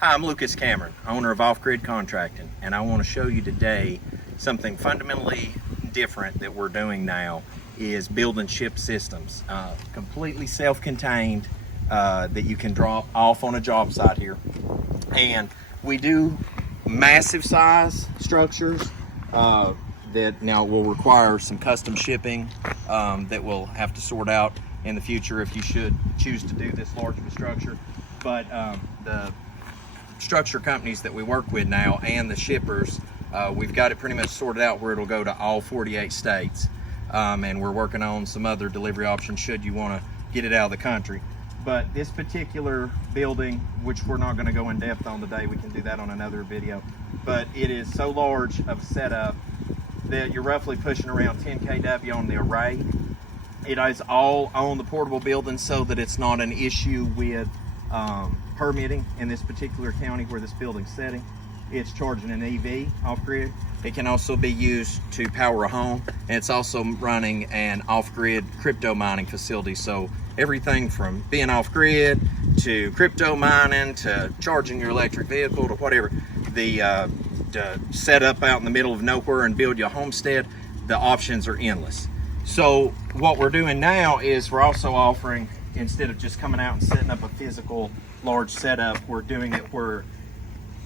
Hi, I'm Lucas Cameron, owner of Off Grid Contracting, and I want to show you today something fundamentally different that we're doing now is build and ship systems. Completely self-contained that you can drop off on a job site here. And we do massive size structures that now will require some custom shipping that we'll have to sort out in the future if you should choose to do this large of a structure. But the structure companies that we work with now and the shippers, we've got it pretty much sorted out where it'll go to all 48 states. And we're working on some other delivery options should you want to get it out of the country. But this particular building, which we're not going to go in depth on today, we can do that on another video, but it is so large of a setup that you're roughly pushing around 10 kW on the array. It is all on the portable building so that it's not an issue with permitting in this particular county where this building's setting. It's charging an EV off-grid. It can also be used to power a home, and it's also running an off-grid crypto mining facility. So everything from being off-grid to crypto mining to charging your electric vehicle to whatever, to set up out in the middle of nowhere and build your homestead, the options are endless. So what we're doing now is we're also offering, instead of just coming out and setting up a physical large setup, we're doing it where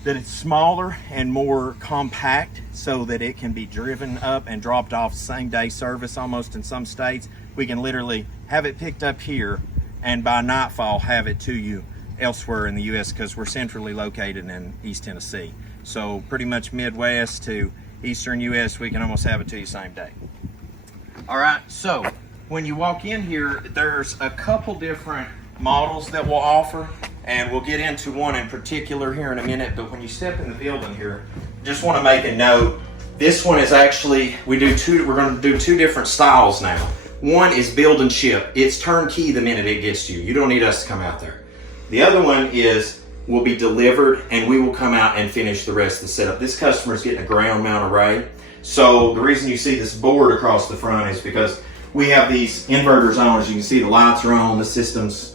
that it's smaller and more compact so that it can be driven up and dropped off same day service almost in some states. We can literally have it picked up here and by nightfall have it to you elsewhere in the US because we're centrally located in East Tennessee. So pretty much Midwest to Eastern US, we can almost have it to you same day. All right, so when you walk in here, there's a couple different models that we'll offer, and we'll get into one in particular here in a minute. But when you step in the building here, just want to make a note. This one is actually, we're going to do two different styles now. One is build and ship. It's turnkey the minute it gets to you. You don't need us to come out there. The other one is will be delivered and we will come out and finish the rest of the setup. This customer is getting a ground mount array. So the reason you see this board across the front is because we have these inverters on. As you can see, the lights are on, the system's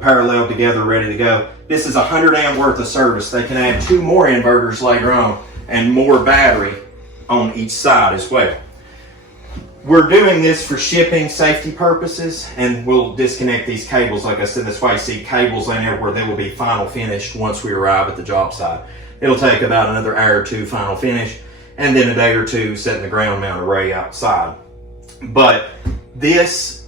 parallel together, ready to go. This is 100 amp worth of service. They can add 2 more inverters later on and more battery on each side as well. We're doing this for shipping safety purposes, and we'll disconnect these cables. Like I said, that's why you see cables in there where they will be final finished once we arrive at the job site. It'll take about another hour or two final finish, and then a day or two setting the ground mount array outside. But this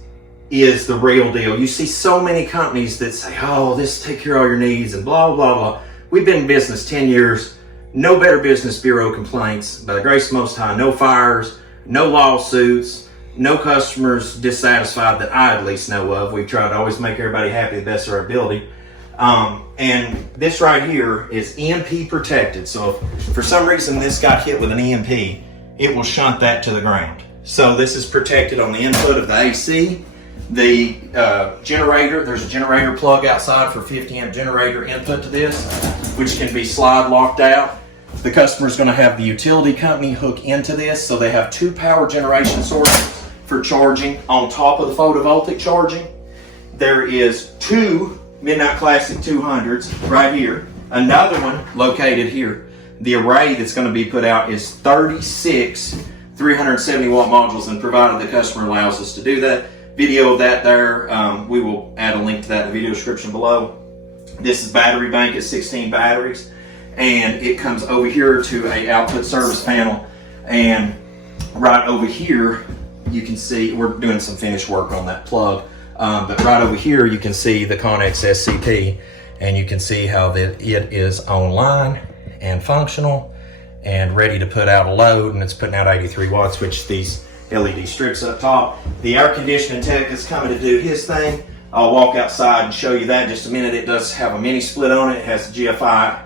is the real deal. You see so many companies that say, oh, this take care of all your needs and blah, blah, blah. We've been in business 10 years, no Better Business Bureau complaints, by the grace of Most High, no fires, no lawsuits, no customers dissatisfied that I at least know of. We've tried to always make everybody happy the best of our ability. And this right here is EMP protected. So if for some reason this got hit with an EMP, it will shunt that to the ground. So this is protected on the input of the AC. The generator, there's a generator plug outside for 50 amp generator input to this, which can be slide locked out. The customer's going to have the utility company hook into this, so they have 2 power generation sources for charging on top of the photovoltaic charging. There is 2 Midnight Classic 200s right here, another one located here. The array that's going to be put out is 36 370 watt modules, and provided the customer allows us to do that. Video of that there, we will add a link to that in the video description below. This is battery bank at 16 batteries, and it comes over here to a output service panel, and right over here you can see we're doing some finish work on that plug, but right over here you can see the Connex SCP, and you can see how that it is online and functional and ready to put out a load, and it's putting out 83 watts, which these LED strips up top. The air conditioning tech is coming to do his thing. I'll walk outside and show you that in just a minute. It does have a mini split on it. It has GFCI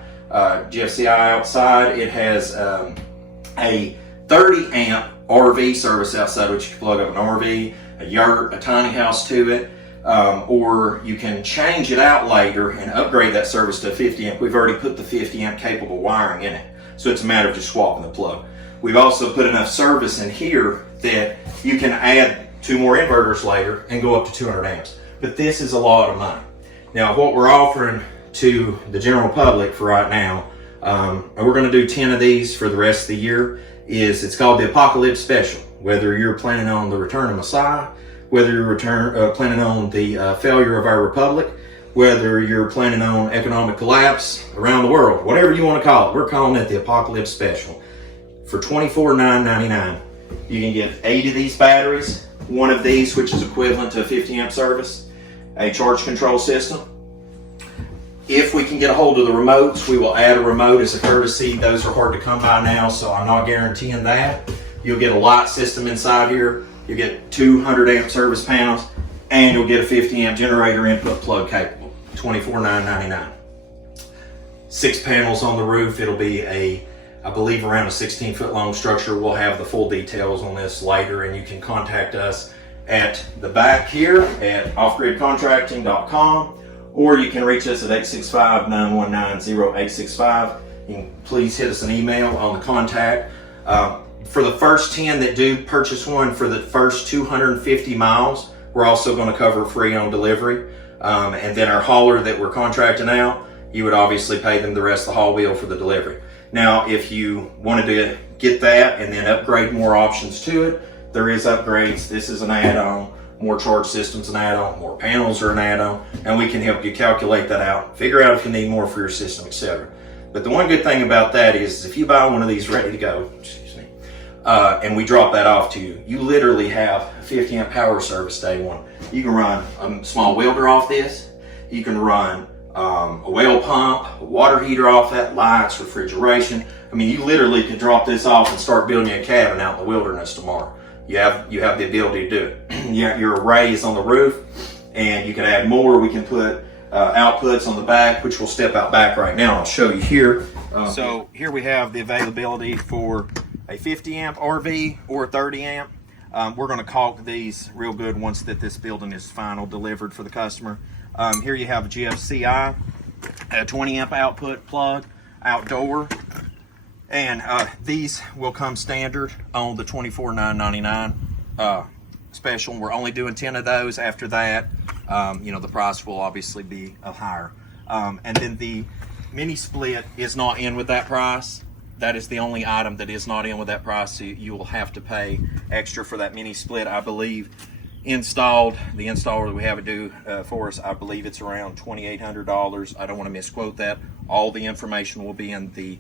outside. It has a 30 amp RV service outside, which you can plug up an RV, a yurt, a tiny house to it, or you can change it out later and upgrade that service to 50 amp. We've already put the 50 amp capable wiring in it, so it's a matter of just swapping the plug. We've also put enough service in here that you can add 2 more inverters later and go up to 200 amps. But this is a lot of money. Now what we're offering to the general public for right now. And we're going to do 10 of these for the rest of the year. It's called the Apocalypse Special. Whether you're planning on the return of Messiah, whether you're planning on the failure of our republic, whether you're planning on economic collapse around the world, whatever you want to call it, we're calling it the Apocalypse Special. For $24,999, you can get 8 of these batteries, one of these, which is equivalent to a 50 amp service, a charge control system. If we can get a hold of the remotes, we will add a remote as a courtesy. Those are hard to come by now, so I'm not guaranteeing that. You'll get a light system inside here. You'll get 200 amp service panels, and you'll get a 50 amp generator input plug capable. $24,999. 6 panels on the roof. It'll be I believe around a 16-foot long structure. We'll have the full details on this later, and you can contact us at the back here at offgridcontracting.com, or you can reach us at 865-919-0865. You can please hit us an email on the contact. For the first 10 that do purchase one for the first 250 miles, we're also going to cover free on delivery. And then our hauler that we're contracting out, you would obviously pay them the rest of the haul wheel for the delivery. Now, if you wanted to get that and then upgrade more options to it, there is upgrades. This is an add-on. More charge systems an add-on. More panels are an add-on. And we can help you calculate that out, figure out if you need more for your system, etc. But the one good thing about that is if you buy one of these ready to go, and we drop that off to you, you literally have a 50 amp power service day one. You can run a small welder off this. You can run a well pump, a water heater off that, lights, refrigeration. I mean, you literally could drop this off and start building a cabin out in the wilderness tomorrow. You have the ability to do it. Your array is on the roof, and you can add more. We can put outputs on the back, which we'll step out back right now. I'll show you here. So here we have the availability for a 50 amp RV or a 30 amp. We're going to caulk these real good once that this building is final delivered for the customer. Here you have a GFCI, a 20 amp output plug, outdoor, and these will come standard on the $24,999 special. We're only doing 10 of those. After that, the price will obviously be higher. And then the mini split is not in with that price. That is the only item that is not in with that price. So you will have to pay extra for that mini split. I believe the installer that we have it do for us, I believe it's around $2,800. I don't want to misquote that. All the information will be in the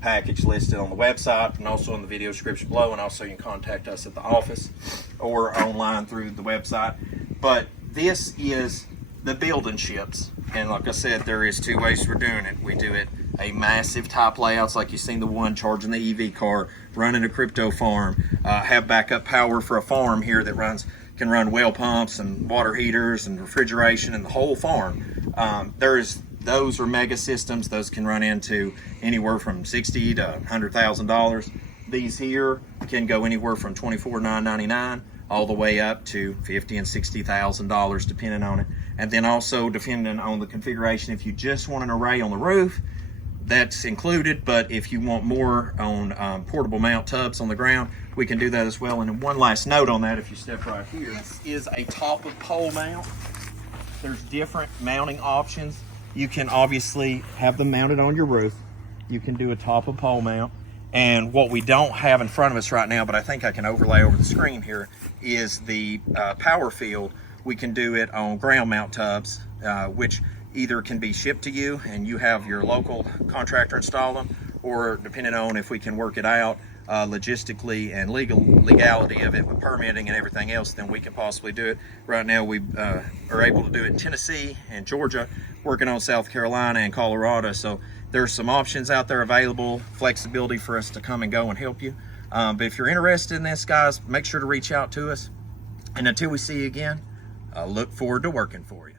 package listed on the website and also in the video description below, and also you can contact us at the office or online through the website. But this is the building ships, and like I said, there is 2 ways we're doing it. We do it a massive type layouts like you've seen the one charging the EV car, running a crypto farm, have backup power for a farm here that can run well pumps and water heaters and refrigeration and the whole farm. Those are mega systems. Those can run into anywhere from $60,000 to $100,000. These here can go anywhere from $24,999 all the way up to $50,000 and $60,000 depending on it. And then also depending on the configuration, if you just want an array on the roof, that's included. But if you want more on portable mount tubs on the ground, we can do that as well. And one last note on that, if you step right here, this is a top of pole mount. There's different mounting options. You can obviously have them mounted on your roof. You can do a top of pole mount. And what we don't have in front of us right now, but I think I can overlay over the screen here, is the power field. We can do it on ground mount tubs, which either can be shipped to you and you have your local contractor install them, or depending on if we can work it out logistically and legality of it with permitting and everything else, then we can possibly do it. Right now we are able to do it in Tennessee and Georgia, working on South Carolina and Colorado. So there's some options out there available, flexibility for us to come and go and help you. But if you're interested in this, guys, make sure to reach out to us. And until we see you again, I look forward to working for you.